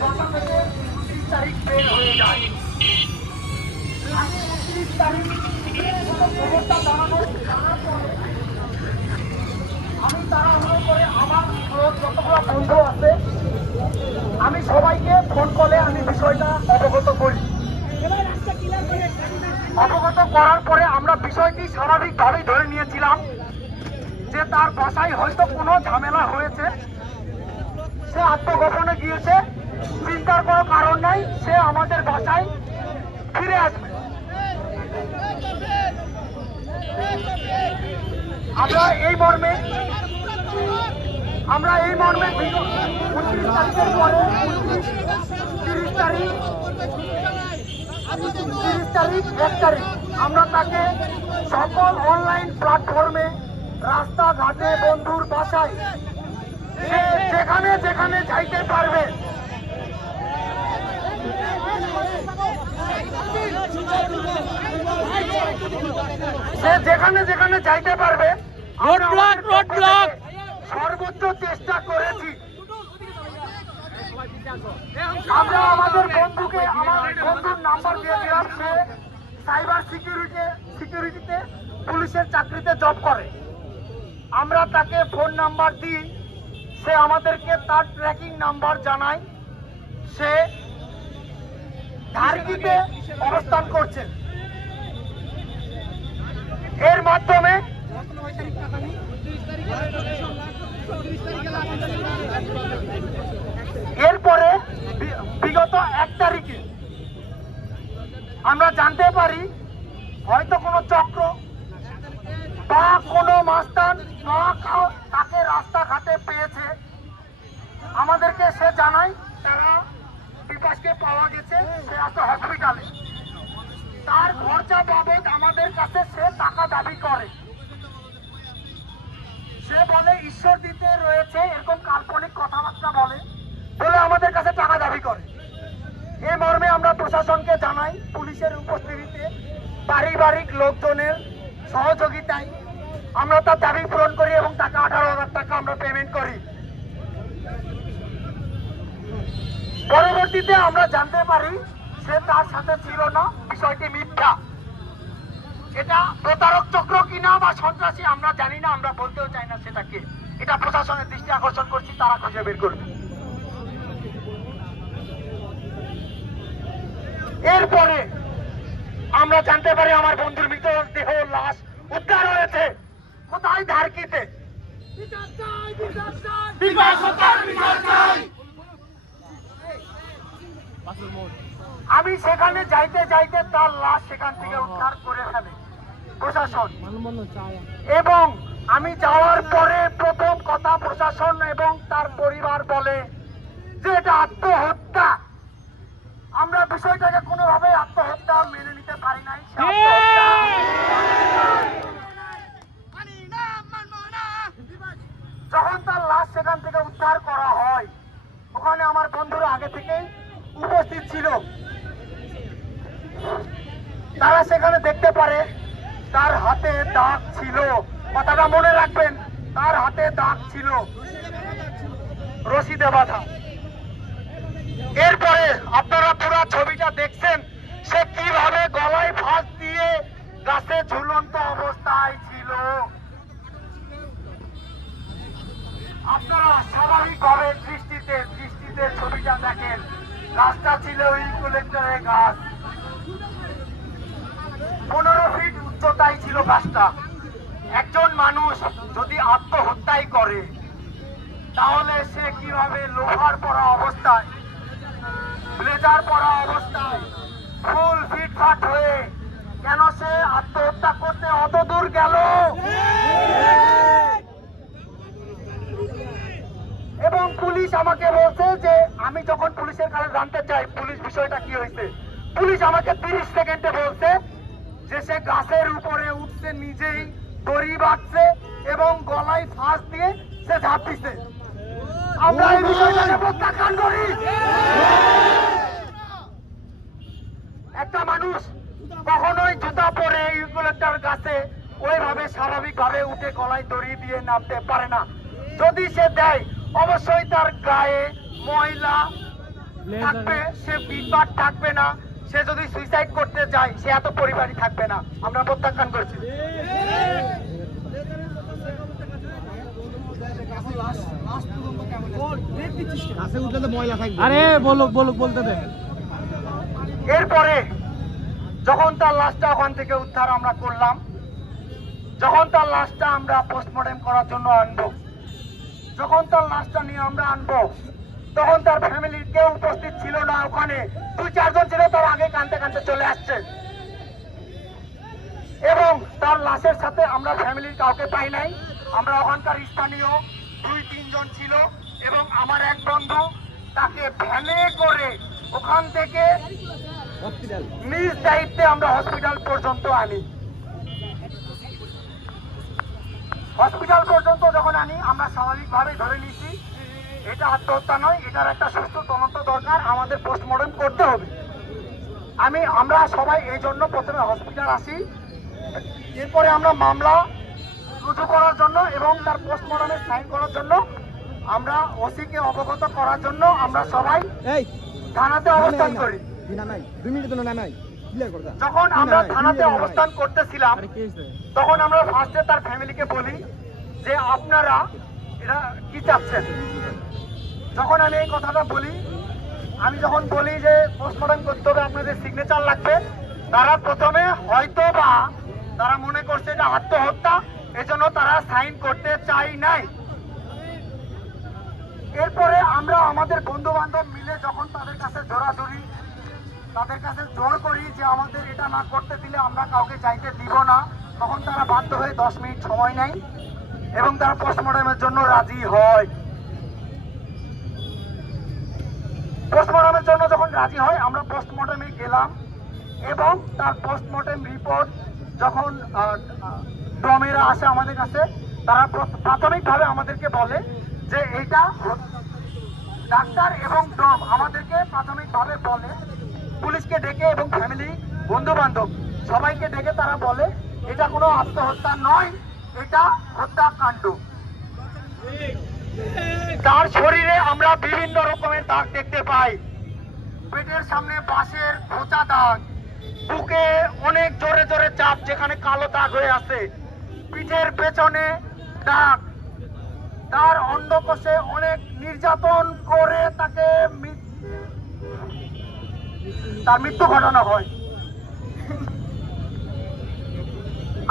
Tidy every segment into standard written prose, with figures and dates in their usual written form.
বাসা থেকে 29 তারিখ বের হয়ে যায়। 29 তারিখ খবরটা জানার পরে আমি তাড়াহুড়ো করে আমার যতগুলো বন্ধু আছে আমি সবাইকে ফোন কলে আমি বিষয়টা অবগত করি। অবগত করার পরে আমরা বিষয়টি স্বাভাবিকভাবেই ধরে নিয়েছিলাম যে তার বাসায় হয়তো কোনো ঝামেলা হয়েছে, সে আত্মগোপনে গিয়েছে, চিন্তার কোনো কারণ নাই, সে আমাদের বাসায় ফিরে আসবে। আমরা এই মর্মে 29 তারিখের পরে 30 তারিখ 1 তারিখ আমরা তাকে সকল অনলাইন প্ল্যাটফর্মে, রাস্তাঘাটে, বন্ধুর বাসায়, সে যেখানে যেখানে যাইতে পারবে সর্বোচ্চ চেষ্টা করেছি। আমরা আমাদের বন্ধুকে বন্ধুর নাম্বার দিয়েছিলাম, সে সাইবার সিকিউরিটিতে পুলিশের চাকরিতে জব করে। আমরা তাকে ফোন নাম্বার দিই, সে আমাদেরকে তার ট্র্যাকিং নাম্বার জানায়, সে ধারকিতে অবস্থান করছে। এর মাধ্যমে এরপরে বিগত 1 তারিখে আমরা জানতে পারি হয়তো কোনো চক্র বা কোনো মাস্তান বা তাকে রাস্তাঘাটে পেয়েছে, আমাদেরকে সে জানায় তারা বিকাশকে পাওয়া গেছে, সে আছে হসপিটালে। তার খরচা বাবদ আমাদের কাছে সে টাকা দাবি করে। সে বলে ঈশ্বর দিতে রয়েছে, এরকম কাল্পনিক কথাবার্তা বলে আমাদের কাছে টাকা দাবি করে। এই মর্মে আমরা প্রশাসনকে জানাই, পুলিশের উপস্থিতিতে পারিবারিক লোকজনের সহযোগিতায় আমরা তার দাবি পূরণ করি এবং টাকা 18,000 টাকা আমরা পেমেন্ট করি। পরবর্তীতে আমরা জানতে পারি সে তার সাথে ছিল না, বিষয়টি মিথ্যা। এটা প্রতারক চক্র কিনা বা সন্ত্রাসী আমরা জানি না, আমরা বলতেও চাই না সেটাকে। এটা প্রশাসনের দৃষ্টি আকর্ষণ করছি, তারা খুঁজে বের করবে। এরপরে আমরা জানতে পারি আমার বন্ধুর মৃতদেহ, লাশ উদ্ধার হয়েছে। কোথায়? ধারকিতে। আমি সেখানে যাইতে যাইতে তার লাশ সেখান থেকে উদ্ধার করে ফেলে প্রশাসন। এবং আমি যাওয়ার পরে প্রথম কথা প্রশাসন এবং তার পরিবার বলে যে এটা আত্মহত্যা। আমরা বিষয়টাকে কোনোভাবে আত্মহত্যা মেনে নিতে পারি নাই। যখন তার লাশ সেখান থেকে উদ্ধার করা হয়, ওখানে আমার বন্ধুরা আগে থেকেই উপস্থিত ছিল। তারা সেখানে দেখতে পারে তার হাতে দাগ ছিল, কথাটা মনে রাখবেন, তার হাতে দাগ ছিল, রশিদে বাঁধা। এরপরে আপনারা পুরো ছবিটা দেখছেন, সে কিভাবে গলায় ফাঁস দিয়ে গাছে ঝুলন্ত অবস্থায় ছিল। আপনারা স্বাভাবিকভাবে দৃষ্টিতে ছবিটা দেখেন, গাছটা ছিল ইউক্যালিপটাসের গাছ, 15 ফিট উচ্চতায় ছিল গাছটা। একজন মানুষ যদি আত্মহত্যাই করে তাহলে সে কিভাবে লোহার পরা অবস্থায়, ব্লেজার পরা অবস্থায়, ফুল ফিটফাট হয়ে কেন সে আত্মহত্যা করতে অত দূর গেল? এবং পুলিশ আমাকে বলছে যে আমি যখন পুলিশের কাছে জানতে চাই পুলিশ বিষয়টা কি হয়েছে, পুলিশ আমাকে 30 সেকেন্ডে বলছে যে সে গাছের উপরে উঠছে, নিজেই দড়ি বাঁধছে এবং গলায় ফাঁস দিয়ে সে ঝাঁপ দিচ্ছে। আমরা এই বিষয়টাকে প্রত্যাখ্যান করি। একটা মানুষ কখনোই জুতা পরে ইউক্যালিপটাস গাছে ওইভাবে স্বাভাবিকভাবে উঠে গলায় দড়ি দিয়ে নামতে পারে না। যদি সে দেয় অবশ্যই তার গায়ে মহিলা থাকবে, সে বিধবা থাকবে না, সে যদি সুইসাইড করতে যায় সে এত পরিবারই থাকবে না। আমরা প্রত্যাখ্যান করছি। আরে বলুক বলুক বলতে দে। এরপরে যখন তার লাশটা ওখান থেকে উদ্ধার আমরা করলাম, যখন তার লাশটা আমরা পোস্টমর্টেম করার জন্য আনবো, যখন তার লাশটা নিয়ে আমরা আনবো, তখন তার ফ্যামিলির কেউ উপস্থিত ছিল না ওখানে। 2-4 জন ছিল, তার আগে কাঁদতে কাঁদতে চলে আসছে। এবং তার লাশের সাথে আমরা ফ্যামিলির কাউকে পাই নাই। আমরা ওখানকার স্থানীয় 2-3 জন ছিল এবং আমার এক বন্ধু তাকে ভ্যানে করে ওখান থেকে নিজ দায়িত্বে আমরা হসপিটাল পর্যন্ত আনি। হসপিটাল পর্যন্ত যখন আনি, আমরা স্বাভাবিকভাবে ধরে নিয়েছি এটা আত্মহত্যা নয়, এটার একটা সুস্থ তদন্ত দরকার, আমাদের পোস্টমর্টম করতে হবে। আমরা সবাই এই জন্য প্রথমে হসপিটাল আসি। এরপরে আমরা মামলা রুজু করার জন্য এবং তার পোস্টমর্টমে সাইন করার জন্য, আমরা ওসিকে অবগত করার জন্য আমরা সবাই থানাতে অবস্থান করি। যখন আমরা থানাতে অবস্থান করতেছিলাম, তখন আমরা ফার্স্টে তার ফ্যামিলিকে বলি যে আপনারা এটা কি চাচ্ছেন। যখন আমি এই কথাটা বলি, আমি যখন বলি যে পোস্টমর্টম করতে হবে, আপনাদের সিগনেচার লাগবে, তারা প্রথমে হয়তো বা তারা মনে করছে এটা আত্মহত্যা, এজন্য তারা সাইন করতে চাই নাই। এরপরে আমরা আমাদের বন্ধু বান্ধব মিলে যখন তাদের কাছে জোরাজুরি, তাদের কাছে জোর করি যে আমাদের এটা না করতে দিলে আমরা কাউকে যাইতে দিব না, তখন তারা বাধ্য হয়ে 10 মিনিট সময় নেয় এবং তারা পোস্টমর্টমের জন্য রাজি হয়। পোস্টমর্টমের জন্য যখন রাজি হয়, আমরা পোস্টমর্টমে গেলাম এবং তার পোস্টমর্টম রিপোর্ট যখন ডমেরা আসে আমাদের কাছে, তারা প্রাথমিকভাবে আমাদেরকে বলে যে এইটা ডাক্তার এবং ডম আমাদেরকে প্রাথমিকভাবে বলে, পুলিশকে ডেকে এবং ফ্যামিলি বন্ধু বান্ধব সবাইকে ডেকে তারা বলে এটা কোনো আত্মহত্যা নয়, এটা হত্যাকাণ্ড। তার শরীরে আমরা বিভিন্ন রকমের দাগ দেখতে পাই। পেটের সামনে বাঁশের খোঁচা দাগ, বুকে অনেক জোরে জোরে চাপ যেখানে কালো দাগ হয়ে আছে, পিঠের পেছনে দাগ, তার অন্ডকোষে অনেক নির্যাতন করে তার মৃত্যু ঘটানো হয়।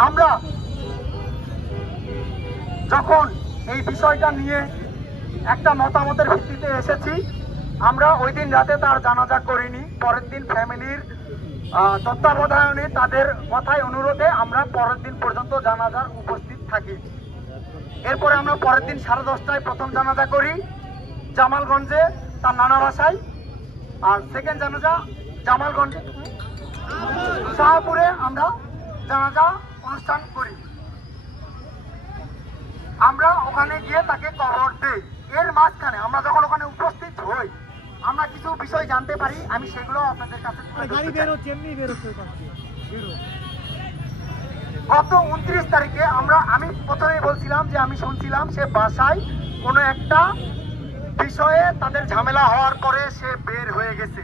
আমরা যখন এই বিষয়টা নিয়ে একটা মতামতের ভিত্তিতে এসেছি, আমরা ওই দিন রাতে তার জানাজা করিনি। পরের দিন ফ্যামিলির তত্ত্বাবধানে তাদের কথায় অনুরোধে আমরা পরের দিন পর্যন্ত জানাজার উপস্থিত থাকি। এরপরে আমরা পরের দিন 10:30টায় প্রথম জানাজা করি জামালগঞ্জে তার নানা বাসায়, আর সেকেন্ড জানাজা জামালগঞ্জে শাহপুরে আমরা জানাজা অনুষ্ঠান করি। আমরা ওখানে গিয়ে তাকে কবর দেই। এর মাঝখানে আমরা যখন ওখানে উপস্থিত হই, আমরা কিছু বিষয় জানতে পারি, আমি সেগুলো আপনাদের কাছে গত 29 তারিখে আমি প্রথমেই বলছিলাম যে আমি শুনছিলাম সে বাসায় কোনো একটা বিষয়ে তাদের ঝামেলা হওয়ার পরে সে বের হয়ে গেছে।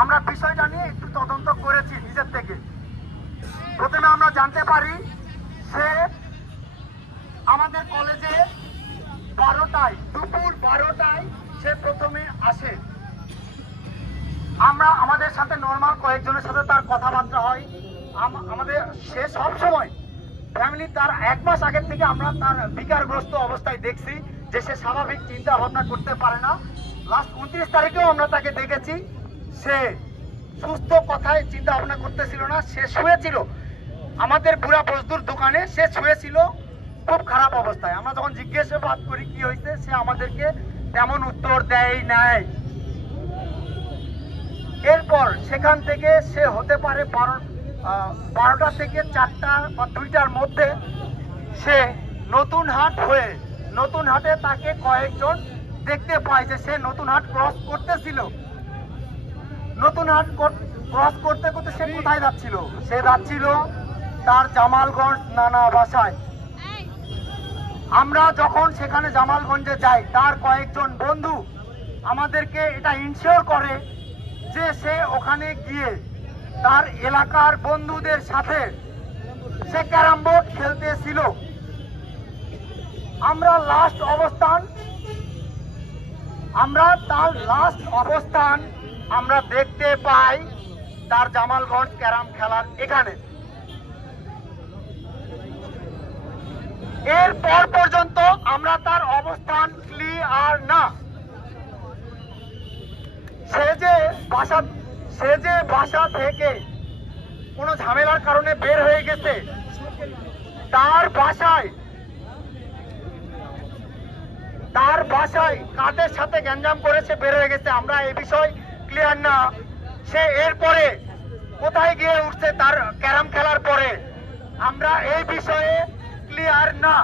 আমরা বিষয়টা নিয়ে একটু তদন্ত করেছি নিজের থেকে। প্রথমে আমরা জানতে পারি সে আমাদের কলেজে 12টায়, দুপুর 12টায় সে প্রথমে আসে। আমাদের সাথে নর্মাল কয়েকজনের সাথে তার কথাবার্তা হয়। সে সবসময় ফ্যামিলি তার 1 মাস আগের থেকে আমরা তার বিকারগ্রস্ত অবস্থায় দেখছি যে সে স্বাভাবিক চিন্তা ভাবনা করতে পারে না। লাস্ট 29 তারিখেও আমরা তাকে দেখেছি, সে সুস্থ কথায় চিন্তা ভাবনা করতেছিল না, সে শুয়েছিল আমাদের বুড়া বজদুর দোকানে, সে শুয়েছিল খুব খারাপ অবস্থায়। আমরা যখন জিজ্ঞাসাবাদ করি কি হয়েছে, সে আমাদেরকে তেমন উত্তর দেয় নাই। এরপর সেখান থেকে সে হতে পারে 12টা থেকে 4টা বা 2টার মধ্যে সে নতুন হাটে তাকে কয়েকজন দেখতে পায় যে সে নতুন হাট ক্রস করতেছিল। নতুন হাট ক্রস করতে করতে সে কোথায় যাচ্ছিল? সে যাচ্ছিল তার জামালগঞ্জ নানা বাসায়। আমরা যখন সেখানে জামালগঞ্জে যাই, তার কয়েকজন বন্ধু আমাদেরকে এটা ইনশিওর করে যে সে ওখানে গিয়ে তার এলাকার বন্ধুদের সাথে সে ক্যারাম বোর্ড খেলতেছিল। আমরা তার লাস্ট অবস্থান আমরা দেখতে পাই তার জামালগঞ্জ ক্যারাম খেলার এখানে। এরপর পর্যন্ত আমরা তার অবস্থান ক্লিয়ার না। সে যে বাসা থেকে কোনো ঝামেলার কারণে বের হয়ে গেছে, তার বাসায় কাদের সাথে গ্যাঞ্জাম করেছে বের হয়ে গেছে, আমরা এই বিষয় ক্লিয়ার না। সে এরপরে কোথায় গিয়ে উঠছে তার ক্যারাম খেলার পরে, আমরা এই বিষয়ে ক্লিয়ার না।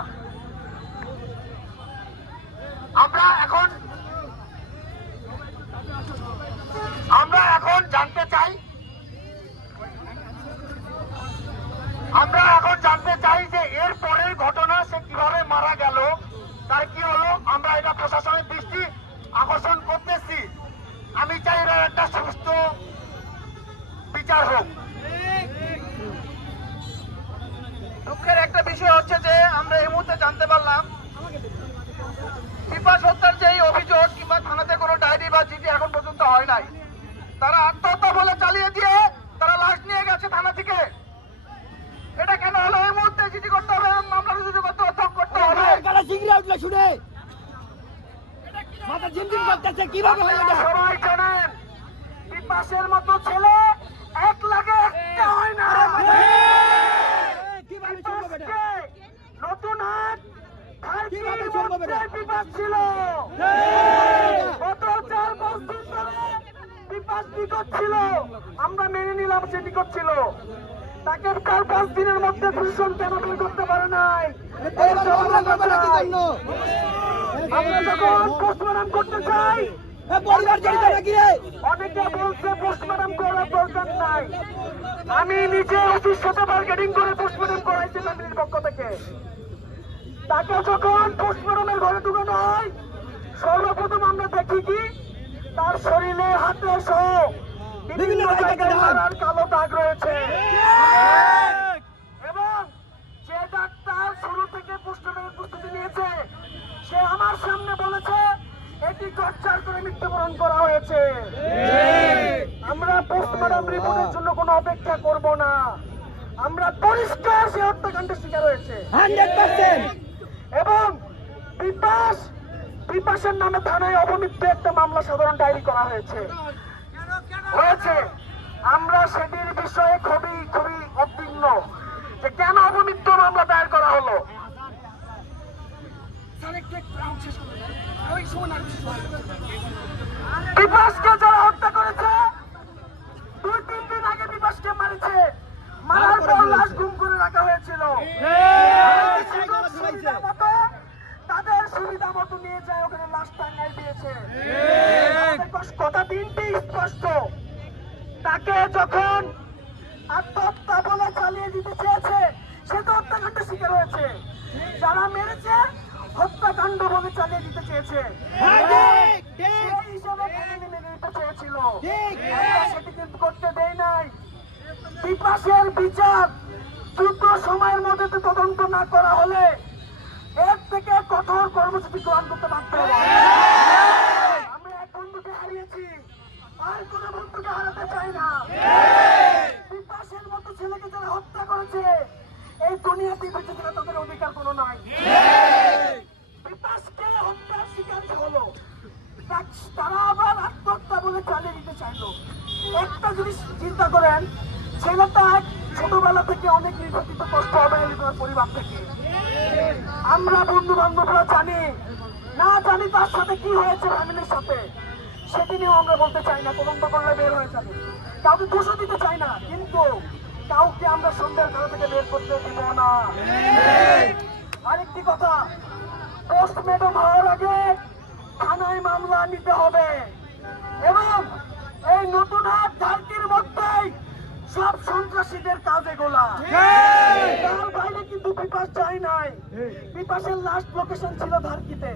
আমরা এখন জানতে চাই যে এর পরের ঘটনা সে কিভাবে মারা গেল, তার কি হলো, আমরা এটা প্রশাসনের দৃষ্টি আকর্ষণ করতেছি। আমি চাই এর একটা সুস্থ বিচার হোক। দুঃখের একটা বিষয় হচ্ছে যে আমরা এই মুহূর্তে জানতে পারলাম বিপাশ হত্যার যে অভিযোগ কিংবা থানাতে কোনো ডায়েরি বা চিঠি এখন পর্যন্ত হয় নাই। তারা আত্মহত্যা বলে চালিয়ে দিয়ে তারা লাশ নিয়ে গেছে থানা থেকে। এটা কেন হলো? এই মুহূর্তে চিঠি করতে হবে, মামলা রুজু করতে হবে, করতে হবে। শুনে মাথা ঝিমঝিম করতেছে, কিভাবে হয় এটা? সবাই জানেন বিপাশের মতো ছেলে এক লাগে একটা হয় না। কিভাবে সম্ভব এটা? নতুন হাট কিভাবে সম্ভব এটা? বিপাশ ছিল গত 4-5 দিন ধরে বিপাশ নিখোঁজ ছিল। আমরা মেনে নিলাম সে নিখোঁজ ছিল। তাকে 4-5 দিনের মধ্যে ভীষণ কেন বের করতে পারে নাই? আমরা যখন পোস্টমর্টম করতে চাই অনেকে বলছে পোস্টমর্টম করার দরকার নাই। আমি নিজে অফিস সাথে বার্গেনিং করে পোস্টমর্টম করাইছি ফ্যামিলির পক্ষ থেকে। তাকে যখন পোস্টমর্টমের ঘরে ঢুকানো হয়, সর্বপ্রথম আমরা দেখি কি তার শরীরে হাতে সহ বিভিন্ন জায়গায় মারার কালো দাগ রয়েছে। এবং যে ডাক্তার শুরু থেকে পোস্টমর্টমের প্রস্তুতি নিয়েছে সে আমার সামনে বলেছে এটি টর্চার করে মৃত্যুবরণ করা হয়েছে। আমরা পোস্টমর্টম রিপোর্টের জন্য কোনো অপেক্ষা করব না। আমরা পরিষ্কার সে হত্যাকাণ্ডের শিকার হয়েছে 100%। এবং বিপাশের নামে থানায় অপমৃত্যু একটা মামলা সাধারণ ডায়েরি করা হয়েছে। আমরা সেটির বিষয়ে খুবই উদ্বিগ্ন যে কেন অপমৃত্যু মামলা দায়ের করা হলো। বিপাশকে যারা হত্যা করেছে 2-3 দিন আগে বিপাশকে মারেছে, মারার পর লাশ গুম করে রাখা হয়েছিল। তাদের সুবিধা মতো নিয়ে যায় ওখানে লাশ টাঙ্গাই দিয়েছে। কথা দিনটি স্পষ্ট। তাকে যখন আত্মহত্যা বলে চালিয়ে দিতে চেয়েছে সে তো হত্যাকাণ্ডের শিকার হয়েছে। যারা মেরেছে হত্যাকাণ্ড বলে চালিয়ে দিতে চেয়েছে, সেই হিসাবে ফ্যামিলি মেনে নিতে চেয়েছিল। সেটি কিন্তু করতে দেয় নাই। বিপাশের বিচার দ্রুত সময়ের মধ্যে তদন্ত না করা হলে এর থেকে কঠোর কর্মসূচি গ্রহণ করতে বাধ্য হবে। আমরা এক বন্ধুকে হারিয়েছি, আর কোন বন্ধুকে হারাতে চাই না। বিপাশের মতো ছেলেকে যারা হত্যা করেছে এই দুনিয়াতে বেঁচে থাকা তাদের অধিকার কোনো নাই। বিপাশকে হত্যার শিকার হলো, তারা আবার আত্মহত্যা বলে চালিয়ে দিতে চাইলো। একটা জিনিস চিন্তা করেন, ছেলেটা ছোটবেলা থেকে অনেক নির্যাতিত কষ্ট হবে পরিবার থেকে। আমরা বন্ধু বান্ধবরা জানি তার সাথে কি হয়েছে ফ্যামিলির সাথে, সেটি নিয়েও আমরা বলতে চাই না। তদন্ত করলে বের হয়ে যাবে, কাউকে দোষও দিতে চাই না, কিন্তু কাউকে আমরা সন্দেহের ঘর থেকে বের করতে দিব না। আরেকটি কথা, পোস্টমর্টম হওয়ার আগে থানায় মামলা নিতে হবে এবং এই নতুন হাট ধারকির মধ্যেই সব সন্ত্রাসীদের কাজ এগুলা। তার বাইরে কিন্তু বিপাশ যায় নাই। বিপাশের লাস্ট লোকেশন ছিল ধারকিতে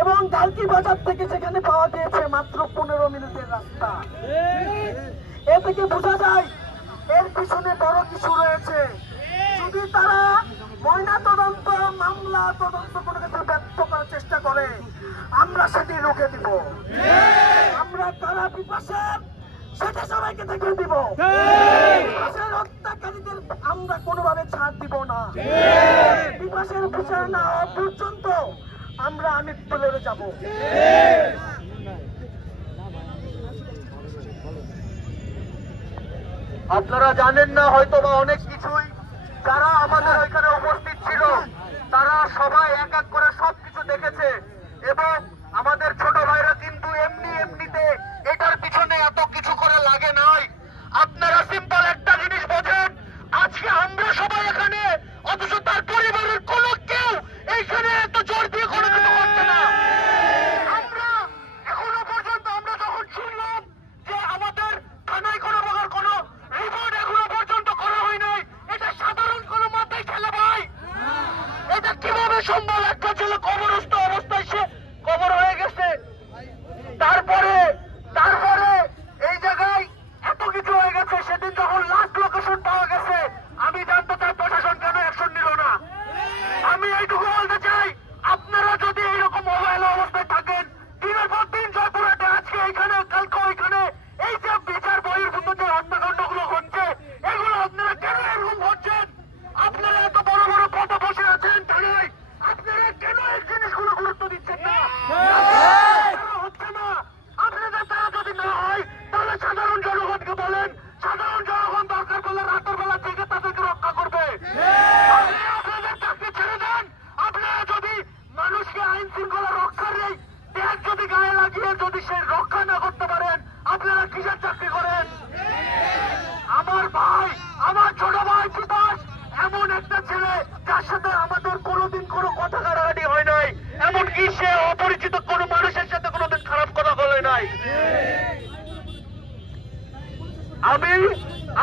এবং গালকি বাজার থেকে সেখানে পাওয়া গিয়েছে মাত্র 15 মিনিটের রাস্তা। এ থেকে বোঝা যায় এর পিছনে বড় কিছু রয়েছে। যদি তারা ময়না তদন্ত, মামলা তদন্ত কোনো কিছু ব্যর্থ করার চেষ্টা করে, আমরা সেটি রুখে দিব। আমরা কারা বিপাশের সেটা সবাইকে দেখিয়ে দিব। বিপাশের হত্যাকারীদের আমরা কোনোভাবে ছাড় দিব না। বিপাশের বিচার না হওয়া পর্যন্ত আমরা আমৃত্যু লড়ে যাব। আপনারা জানেন না হয়তো বা অনেক কিছুই, যারা আমাদের ওইখানে উপস্থিত ছিল তারা সবাই এক এক করে সবকিছু দেখেছে এবং আমাদের ছোট ভাইরা কিন্তু এমনিতে এটার পিছনে এত কিছু করে লাগে নাই। আপনারা সিম্পল একটা জিনিস বোঝেন, আজকে আমরা সবাই এখানে, অথচ তার পরিবারের কোনো কেউ এইখানে এত জোর দিয়ে কোনো কিছু করছে না। আমরা এখনো পর্যন্ত আমরা যখন শুনলাম যে আমাদের থানায় কোনো প্রকার কোনো রিপোর্ট এখনো পর্যন্ত করা হয় নাই, এটা সাধারণ কোনো মাথায় খেলে ভাই। এটা কিভাবে সম্ভব? একটা ছেলে কবরস্থ অবস্থায় সে কবর হয়ে গেছে, তারপরে এই জায়গায় এত কিছু হয়ে গেছে। সেদিন যখন লাস্ট লোকেশন পাওয়া গেছে, আমি জানতে চাই প্রশাসন কেন অ্যাকশন নিল না। আমি এইটুকু বলতে চাই, আপনারা যদি এইরকম অবহেলা অবস্থায় থাকেন, দিনের পর দিন জয়পুরহাটে, আজকে এইখানে, কালকে ওইখানে, এই যে বিচার বহির্ভূত যে হত্যাকাণ্ডগুলো ঘটছে, এগুলো আপনারা কেন এরকম করছেন? আপনারা এত বড় বড় পদে বসে আছেন থানায়, আপনারা কেন এই জিনিসগুলো গুরুত্ব দিচ্ছেন না? হচ্ছে না। আপনাদের তারা যদি না হয় তাহলে সাধারণ জনগণকে বলেন, সাধারণ জনগণ দরকার পড়লে রাতের বেলা থেকে তাদেরকে রক্ষা করবে। আপনাদের চাকরি ছেড়ে দেন। আপনারা যদি মানুষকে আইন শৃঙ্খলা রক্ষার এই ট্যাগ যদি গায়ে লাগিয়ে যদি সে রক্ষা না করতে পারেন, আপনারা কিসের চাকরি করেন? আমার ভাই, আমার ছোট ভাই বিপাশ এমন একটা ছেলে যার সাথে আমাদের কোনোদিন কোনো কথা কাটাকাটি হয় নাই, এমনকি সে অপরিচিত কোনো মানুষের সাথে কোনোদিন খারাপ কথা বলে নাই।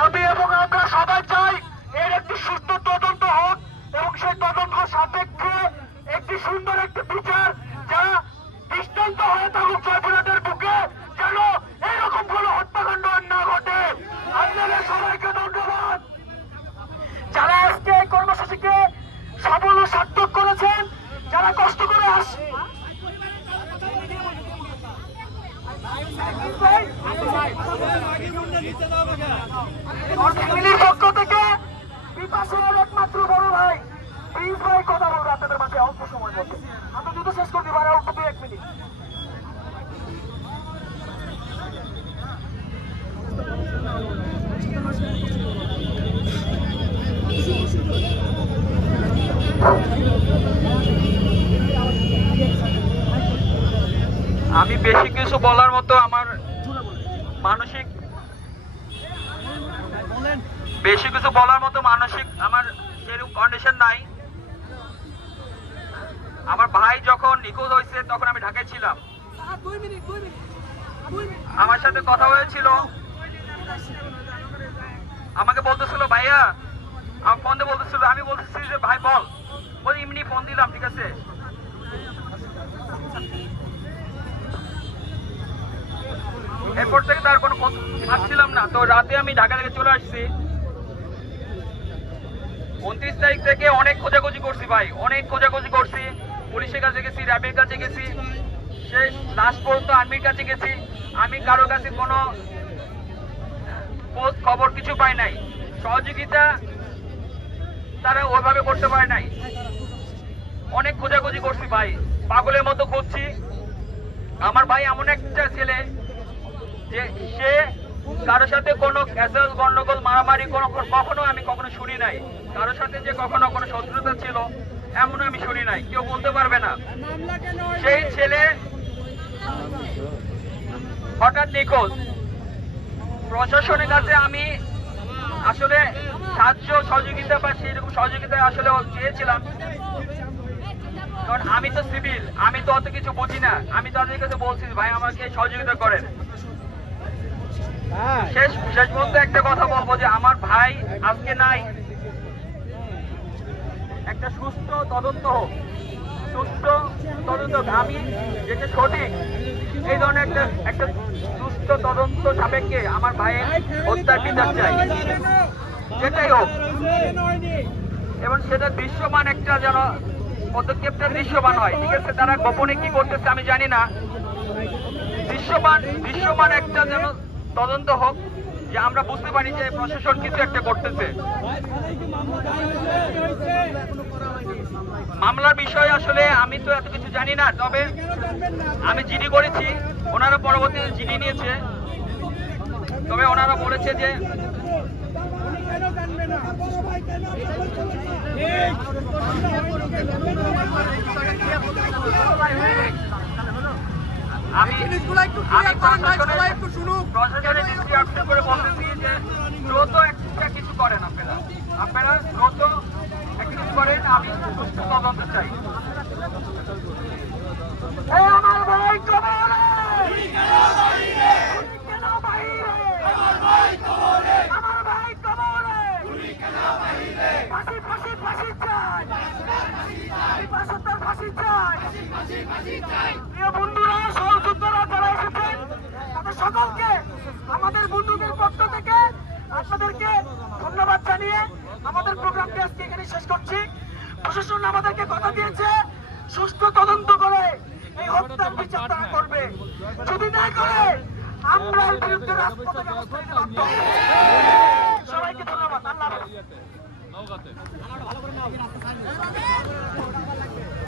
আমি এবং আমরা সবাই চাই এর একটি সুস্থ তদন্ত হোক এবং সেই তদন্ত সাপেক্ষে একটি সুন্দর একটি বিচার যা দৃষ্টান্ত হয়ে থাকুক জয়পুরহাটের বুকে, যেন এইরকম কোনো হত্যাকাণ্ড আর না ঘটে। আপনাদের সবাইকে ধন্যবাদ। যারা আজকে এই কর্মসূচিকে সফল ও সার্থক করেছেন, যারা কষ্ট করে ফ্যামিলির পক্ষ থেকে বিপাশের একমাত্র বড় ভাই প্রিন্স ভাই কথা বলবো আপনাদের মাঝে অল্প সময় মধ্যে। আমরা দ্রুত শেষ করতে পারি, অল্প 2-1 মিনিট। আমি বেশি কিছু বলার মতো আমার মানসিক আমার সেরকম কন্ডিশন নাই। আমার ভাই যখন নিখোঁজ হয়েছে তখন আমি ঢাকায় ছিলাম, আমার সাথে কথা হয়েছিল, আমাকে বলতেছিল ভাইয়া, আমার ফোন দিয়ে বলতেছিল, আমি বলতেছি যে ভাই বল, বল এমনি ফোন দিলাম, ঠিক আছে। এরপর থেকে তার কোনো পাচ্ছিলাম না, তো রাতে আমি ঢাকা থেকে চলে আসছি। 29 তারিখ থেকে অনেক খোঁজাখুঁজি করছি ভাই, অনেক খোঁজাখুঁজি করছি, পুলিশের কাছে গেছি, র্যাবের কাছে গেছি, সেই লাস্ট পর্যন্ত আর্মির কাছে গেছি। আমি কারোর কাছে কোনো খবর কিছু পাই নাই, সহযোগিতা তারা ওইভাবে করতে পারে নাই। অনেক খোঁজাখুঁজি করছি ভাই, পাগলের মতো খুঁজছি। আমার ভাই এমন একটা ছেলে যে সে কারোর সাথে কোনো ক্যাসেল গন্ডগোল মারামারি কখনো আমি শুনি নাই, কারোর সাথে যে কখনো কোনো শত্রুতা ছিল এমন আমি শুনি নাই, কেউ বলতে পারবে না। সেই ছেলে হঠাৎ নিখোঁজ। প্রশাসনের কাছে আমি আসলে সাহায্য সহযোগিতা বা সেরকম সহযোগিতা আসলে চেয়েছিলাম, কারণ আমি তো সিভিল, আমি তো অত কিছু বুঝি না। আমি তাদের কাছে বলছি ভাই আমাকে সহযোগিতা করেন। শেষ পর্যন্ত একটা কথা বলবো যে আমার ভাই আজকে নাই, একটা সুস্থ তদন্ত হোক, সুষ্ঠু তদন্ত, আমি যেটা সঠিক এই ধরনের একটা সুষ্ঠু তদন্ত সাপেক্ষে আমার ভাইয়ের হত্যার বিচার চাই, যেটাই হোক। এবং সেটা দৃশ্যমান একটা যেন পদক্ষেপটা দৃশ্যমান হয়, ঠিক আছে? তারা গোপনে কি করতেছে আমি জানি না, দৃশ্যমান একটা যেন তদন্ত হোক, যে আমরা বুঝতে পারি যে প্রশাসন কিছু একটা করতেছে। মামলার বিষয়ে আসলে আমি তো এত কিছু জানি না, তবে আমি জিডি করেছি, ওনারা পরবর্তীতে জিডি নিয়েছে, তবে ওনারা বলেছে যে আমি প্রশাসনের দৃষ্টি আকর্ষণ করে বলতেছি যে দ্রুত একটা কিছু করেন, আপনারা দ্রুত একটা কিছু করেন, আমি সুষ্ঠু তদন্ত চাই। এই আমার ভাই কবরে! কেন বাইরে? আমার ভাই কবরে! ফাঁসি ফাঁসি ফাঁসি চাই! বাসত্তর ফাঁসি চাই! প্রিয় বন্ধুরা, সহযোদ্ধারা যারা এসেছেন তাদের সকলকে আমাদের বন্ধুদের পক্ষ থেকে আপনাদেরকে ধন্যবাদ জানিয়ে আমাদের প্রোগ্রামটি আজকে এখানে শেষ করছি। প্রশাসন আমাদেরকে কথা দিয়েছে সুষ্ঠু তদন্ত করে এই হত্যার বিচার তারা করবে, যদি না করে আমরা এর বিরুদ্ধে রাজপথে ব্যবস্থা নিতে বাধ্য হব। সবাইকে ধন্যবাদ। আল্লাহ হাফেজ।